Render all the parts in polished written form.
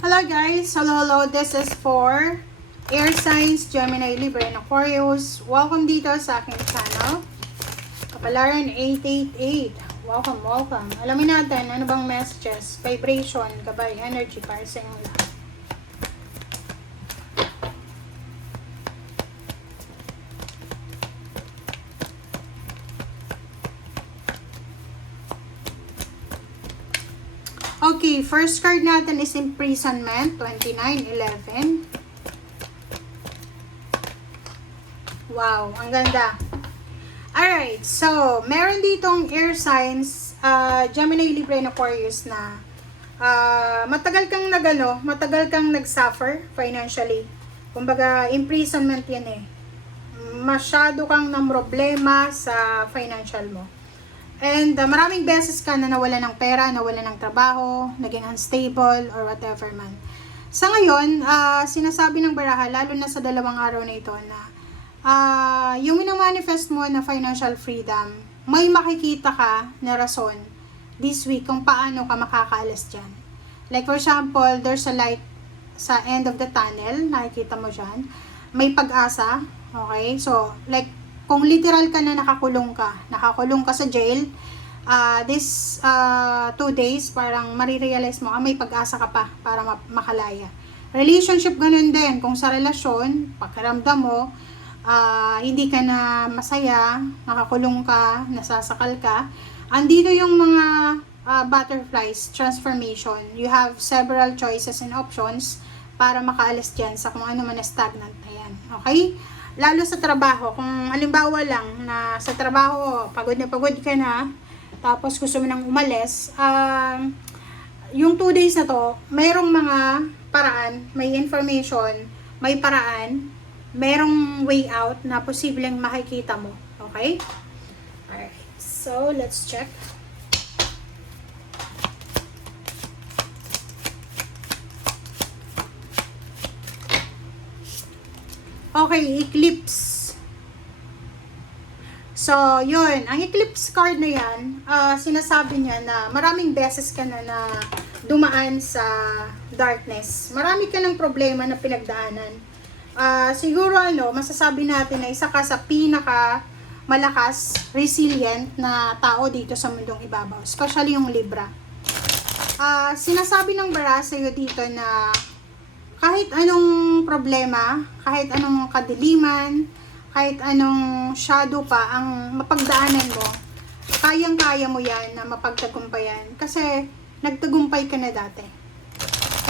Hello guys, hello. This is for Air Signs, Gemini, Libra, and Aquarius. Welcome dito sa aking channel, Kapalaran 888. Welcome. Alamin natin ano bang messages, vibration, gabay, energy para sa inyong lahat. Okay, first card natin is Imprisonment, 2911. Wow, ang ganda. Alright, so, meron ditong air signs, Gemini, Libra, and Aquarius na matagal kang nag-suffer financially. Kumbaga, imprisonment yan eh. Masyado kang ng problema sa financial mo. And maraming beses ka na nawala ng pera, nawala ng trabaho, naging unstable, or whatever man. Sa ngayon, sinasabi ng baraha, lalo na sa 2 araw na ito, na yung minamanifest mo na financial freedom, may makikita ka na rason this week kung paano ka makakaalis dyan. Like for example, there's a light sa end of the tunnel, nakikita mo dyan. May pag-asa, okay? So, like, kung literal ka na nakakulong ka sa jail, this 2 days, parang marirealize mo, may pag-asa ka pa para makalaya. Relationship, ganun din. Kung sa relasyon, pakiramdam mo, hindi ka na masaya, nakakulong ka, nasasakal ka, andito yung mga butterflies, transformation. You have several choices and options para makaalis dyan sa kung ano man na stagnant na yan. Okay? Lalo sa trabaho, kung halimbawa lang na sa trabaho, pagod ka na, tapos gusto mo nang umalis, yung 2 days na to, mayroong mga paraan, may information, may paraan, mayroong way out na posibleng makikita mo. Okay? Alright. So, let's check. Okay, eclipse. So, yun. Ang eclipse card na yan, sinasabi niya na maraming beses ka na dumaan sa darkness. Marami ka ng problema na pinagdaanan. Siguro, masasabi natin na isa ka sa pinaka malakas, resilient na tao dito sa mundong ibabaw. Especially yung Libra. Sinasabi ng bara sa'yo dito na kahit anong problema, kahit anong kadiliman, kahit anong shadow pa ang mapagdaanan mo, kayang-kaya mo yan na mapagtagumpayan kasi nagtagumpay ka na dati.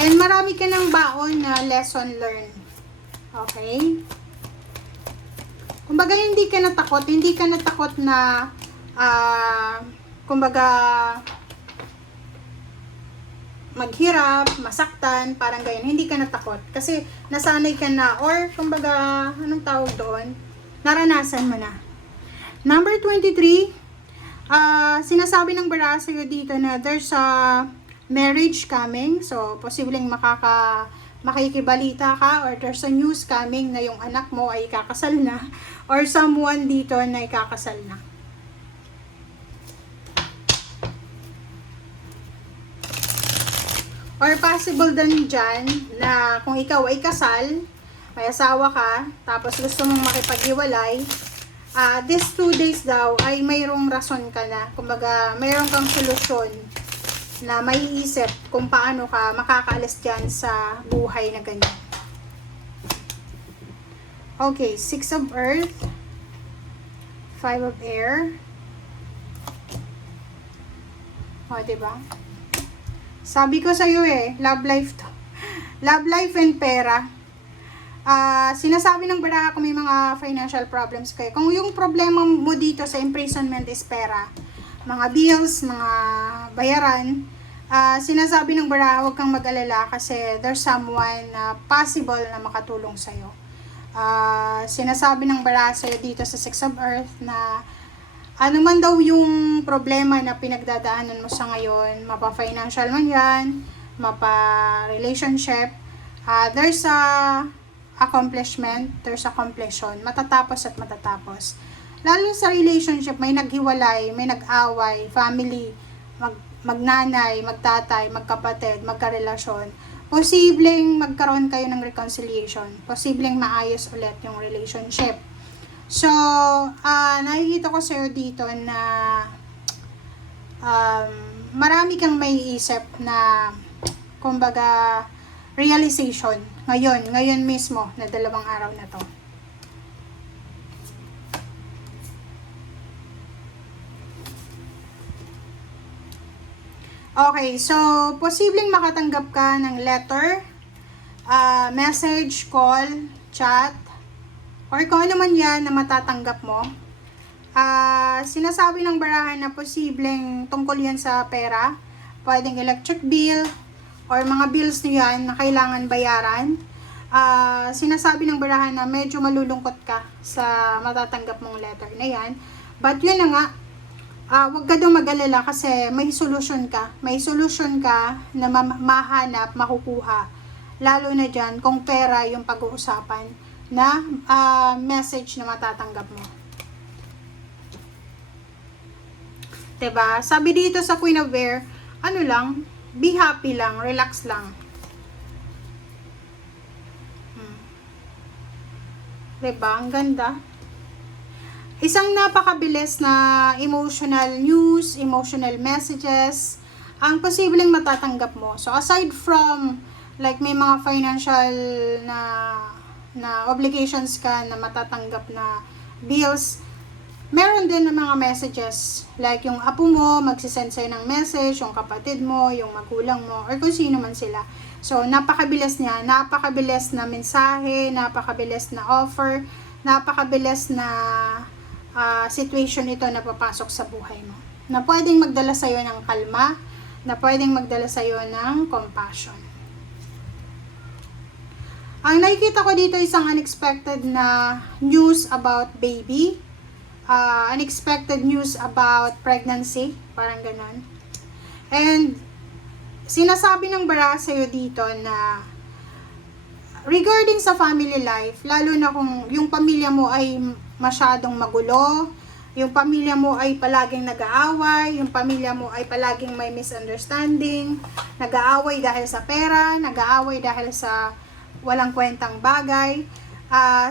And marami ka ng baon na lesson learned. Okay? Kumbaga hindi ka natakot na kumbaga maghirap, masaktan, parang ganyan. Hindi ka natakot. Kasi nasanay ka na, or kumbaga, anong tawag doon? Naranasan mo na. Number 23, sinasabi ng bara sa'yo dito na there's a marriage coming. So, posibleng makikibalita ka, or there's a news coming na yung anak mo ay ikakasal na, or someone dito na ikakasal na. Or possible din dyan na kung ikaw ay kasal, may asawa ka, tapos gusto mong makipaghiwalay, these 2 days daw ay mayroong rason ka na. Kumbaga, mayroong kang solusyon na maiisip kung paano ka makakaalis dyan sa buhay na ganyan. Okay, 6 of Earth, 5 of Air. O, diba? Sabi ko sa'yo love life to. Love life and pera. Sinasabi ng baraha kung may mga financial problems kayo. Kung yung problema mo dito sa imprisonment is pera, mga bills, mga bayaran, sinasabi ng baraha huwag kang mag-alala kasi there's someone possible na makatulong sa'yo. Sinasabi ng baraha sa'yo dito sa 6 of Earth na ano man daw yung problema na pinagdadaanan mo sa ngayon, mapa-financial man yan, mapa-relationship, there's a accomplishment, there's a completion, matatapos at matatapos. Lalo sa relationship, may naghiwalay, may nag-away, family, magnanay, magtatay, magkapatid, magkarelasyon, posibleng magkaroon kayo ng reconciliation. Posibleng maayos ulit yung relationship. So, nakikita ko sa'yo dito na marami kang may isip na, kumbaga, realization. Ngayon mismo, na 2 araw na to. Okay, so, posibleng makatanggap ka ng letter, message, call, chat, or kung ano man yan na matatanggap mo. Sinasabi ng barahan na posibleng tungkol yan sa pera, pwedeng electric bill, or mga bills nyo yan na kailangan bayaran. Sinasabi ng barahan na medyo malulungkot ka sa matatanggap mong letter na yan. But yun na nga, huwag ka daw mag-alala kasi may solusyon ka. May solusyon ka na mahanap, makukuha. Lalo na dyan kung pera yung pag-uusapan na message na matatanggap mo. Diba? Sabi dito sa Queen of Air, ano lang, be happy lang, relax lang. Diba? Ang ganda. Isang napakabilis na emotional news, emotional messages, ang posibleng matatanggap mo. So, aside from, like, may mga financial na obligations ka na matatanggap na bills, meron din na mga messages. Like, yung apo mo, magsisend sa'yo ng message, yung kapatid mo, yung magulang mo, or kung sino man sila. So, napakabilis niya. Napakabilis na mensahe, napakabilis na offer, napakabilis na situation ito na papasok sa buhay mo. Na pwedeng magdala sa'yo ng kalma, na pwedeng magdala sa'yo ng compassion. Ang nakikita ko dito isang unexpected na news about baby, unexpected news about pregnancy, parang ganon. And sinasabi ng bara sa'yo dito na regarding sa family life, lalo na kung yung pamilya mo ay masyadong magulo, yung pamilya mo ay palaging nag-aaway, yung pamilya mo ay palaging may misunderstanding, nag-aaway dahil sa pera, nag-aaway dahil sa walang kwentang bagay.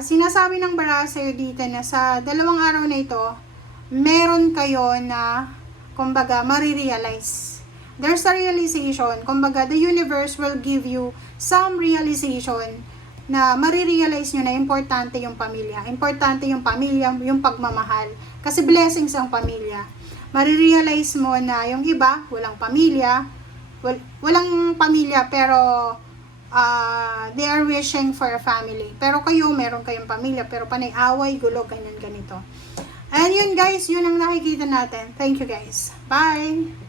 Sinasabi ng bara sa'yo dito na sa 2 araw na ito, meron kayo na, kumbaga, marirealize. There's a realization, kumbaga, the universe will give you some realization na marirealize nyo na importante yung pamilya. Importante yung pamilya, yung pagmamahal. Kasi blessings ang pamilya. Marirealize mo na yung iba, walang pamilya, walang pamilya pero they are wishing for a family. Pero kayo, meron kayong pamilya, pero panay away, gulo, ganyan, ganito. And yun guys, yun ang nakikita natin. Thank you guys. Bye!